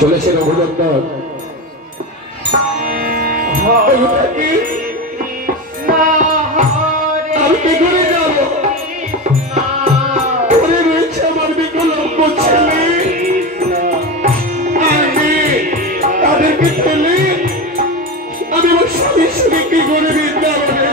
চলেছে রঘুনন্দন আমি কি করে যাবো? রয়েছে আমার বিকল্প ছেলে, তাদেরকে ফেলে আমি আমার স্বামীর সঙ্গে কি করে বৃন্দাবনে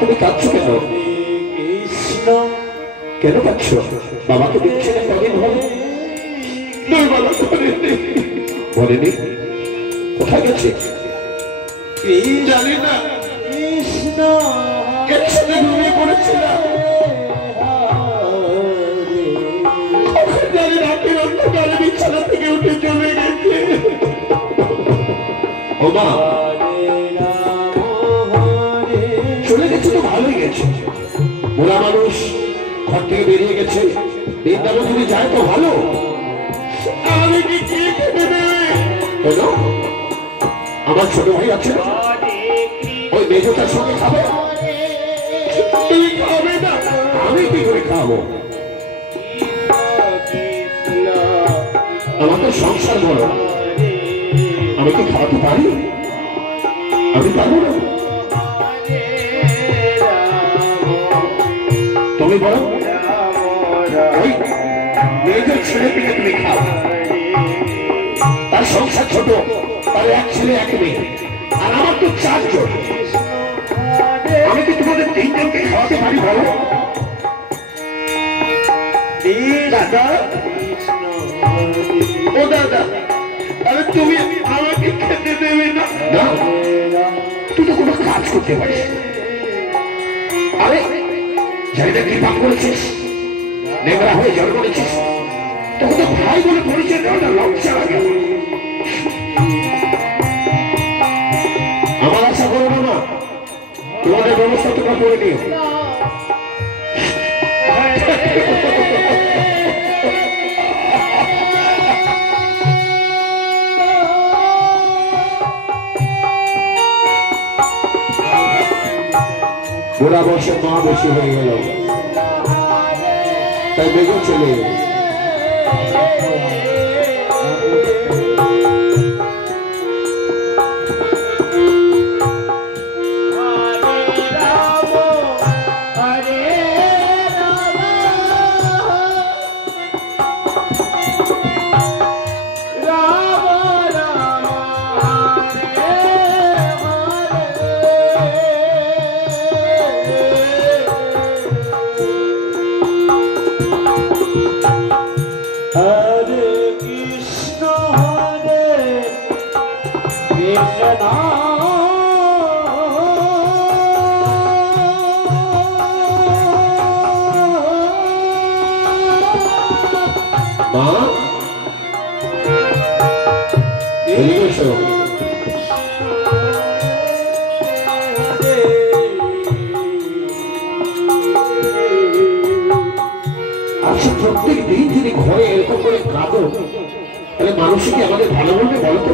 তুমি কাঁদছো কেন? কেন কাঁদছো? বাবাকে দেখছে না কদিন হলো? বলেনি কোথায় গেছে জানি না। ঘুমিয়ে পড়েছিলাম, জানি রাতের অন্ধকারে বিছানা থেকে উঠে চলে গেছে। ও মা, চলে গেছে তো ভালোই গেছে। বুড়া মানুষ ঘর থেকে বেরিয়ে গেছে, বৃন্দাবন যদি যায় তো ভালো। আমি কি খেয়ে খেতে দেবে? আমার ছোট ভাই আছে, ওই মেজটার সঙ্গে খাবে। তুই খাবে না, আমি কি করে খাবো? আমার তো সংসার বড়, আমি কি খাওয়াতে পারি? আমি পারবো না। তুমি বলো, ওই মেয়েদের ছেলে থেকে তুমি খাও। তার সংসার ছোট, তার এক ছেলে এক মেয়ে, আর আমার তো 4 জন। আমি কি তোমাদের 3 জনকে খাওয়াতে পারি বলো? দাদা, ও দাদা, আরে তুমি আমাকে খেতে দেবে না? তুই তো কোনো কাজ করতে পারিস। আরে জায়গা কি পাপ করেছিস, নেংরা হয়ে জন্ম নিয়েছিস, তখন তো ভাই বলে পরিচয় দেওয়াটা লজ্জা লাগে। আমার আশা করবো না, তোমাদের ব্যবস্থা তোমরা করে দিও। বুড়া বয়সে মা বেশি হয়ে গেল, তাই বেগুন চলে Hare Krishna Hare প্রত্যেক দিন যদি ঘরে এরকম করে কাঁদো তাহলে মানুষই কি আমাদের ভালো বলবে বলো তো?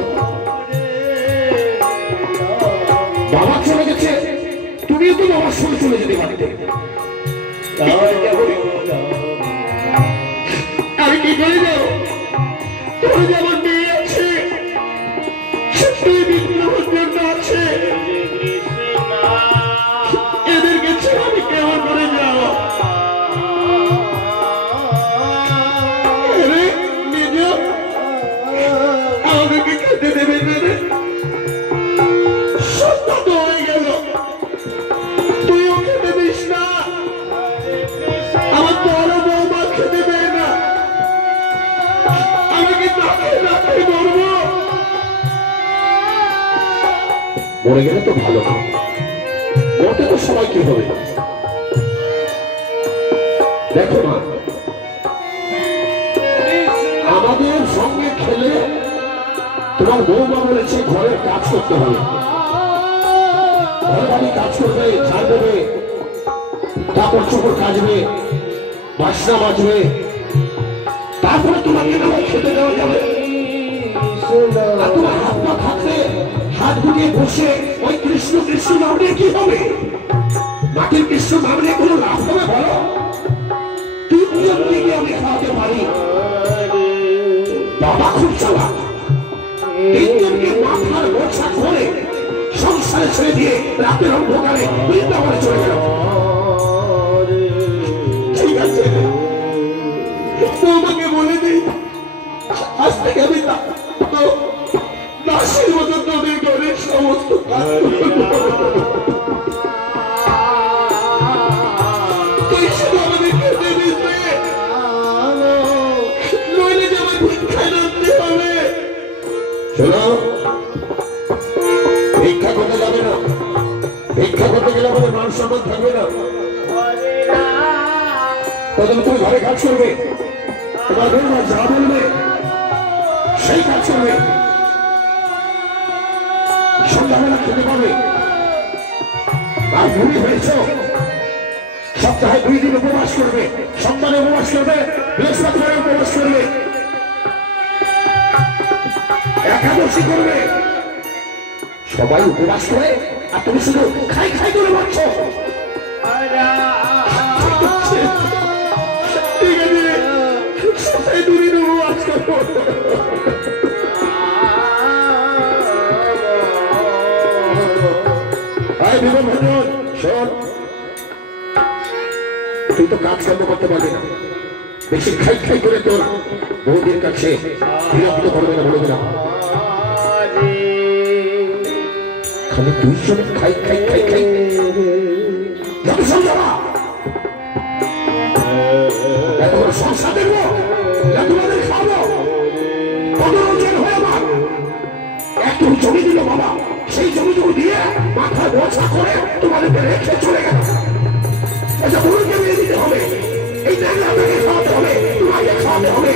বাবা চলে গেছে, তুমিও তো বাবার সঙ্গে চলে যেতে বাড়িতে। আমি কি করে যাও? তোমার যে আমার মেয়ে আছে, বিদ্রোহের জন্য আছে, এদেরকে ছেড়ে আমি কেমন করে যাও? আমাদেরকে খেতে দেবে না রে, সন্ধ্যা তো হয়ে গেল, তুইও খেতে দিস না, আমার বড় বৌমা খেতে দেয় না, আমাকে তাকে রাখতে মরবো। মরে গেলে তো ভালো, মরতে তো সবাই কি হবে? দেখো না, আমাদের সঙ্গে খেলে তোমার বৌমা বলেছে ঘরের কাজ করতে হবে, ঘরে বাড়ি কাজ করবে, ঝাড় দেবে, কাপড় চোপড় কাচবে, বাসনা মাজবে, তারপরে তোমাকে খেতে দেওয়া যাবে। আর তোমার হাত পা থাকলে হাত গুটিয়ে বসে ওই কৃষ্ণ কৃষ্ণ নাম নিয়ে কি হবে? মাটির কৃষ্ণ নাম নিয়ে কোনো লাভ হবে বলো? তিনজনকে আমি খাওয়াতে পারি, বাবা খুব চালাক, তিনজনকে মাথার বোঝা করে সংসারে ছেড়ে দিয়ে রাতের অন্ধকারে বৃন্দাবনে চলে গেল। ঠিক আছে, বৌমাকে বলে দিই আজ থেকে আমি দাসের মতো তোদের ঘরের সমস্ত কাজ করবো। তুই শুধু আমাদের খেতে দিতে, নইলে যে আমার ভিক্ষায় নামতে হবে। শোনো, ভিক্ষা করতে যাবে না, ভিক্ষা করতে গেলে আমাদের মান সম্মান থাকবে না। প্রথমে তুমি ঘরে কাজ করবে, তোমার বৌমা যা বলবে সেই কাজ করবে, সন্ধ্যাবেলা খেতে পাবে। আর ভূমি হয়েছ, সপ্তাহে 2 দিন উপবাস করবে, সোমবারে উপবাস করবে, বৃহস্পতিবারে উপবাস করবে, একাদশী করবে, সবাই উপবাস করে, আর তুমি শুধু খাই খাই করে মারছ। ঠিক আছে, সপ্তাহে 2 দিন উপবাস করবো। তুই তো কাজ কর্ম করতে পারবি না, বেশি খাই খাই করে তোর বৌদির কাছে বিরক্ত করবে না, বলে দিলাম। খালি দুইজনে খাই খাই খাই খাই এত বড় সংসার দেখবো, তোমাদের খাবো, কত রোজের হয়ে আমার একটু জমি দিল বাবা, সেই জমিটুকু দিয়ে মাথায় বোঝা করে তোমাদেরকে রেখে চলে গেল। এটা ভুলকে মেরে দিতে হবে, এই আপনাকে খাওয়াতে হবে, তোমাকে খাওয়াতে হবে।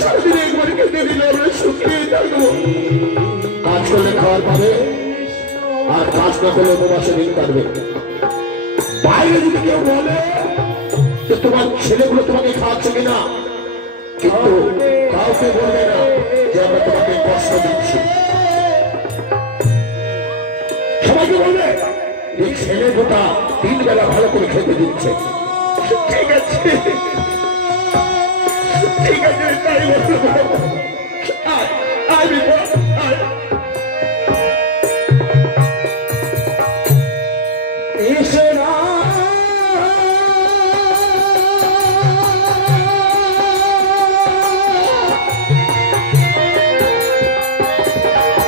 সারাদিন একবার খেতে দিলে আমরা শুকিয়ে থাকবো। কাজ করলে খাওয়ার পাবে, আর কাজ না করলে উপবাসে দিন কাটবে। বাইরে যদি কেউ বলে যে তোমার ছেলেগুলো তোমাকে খাওয়াচ্ছে কিনা, কিন্তু কাউকে বলবে না যে আমরা তোমাকে কষ্ট দিচ্ছি। সবাইকে বলবে এই ছেলে গোটা 3 বেলা ভালো করে খেতে দিচ্ছে। ঠিক আছে, ঠিক আছে, তাই বলবো।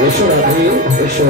এসো রাধে, এসো।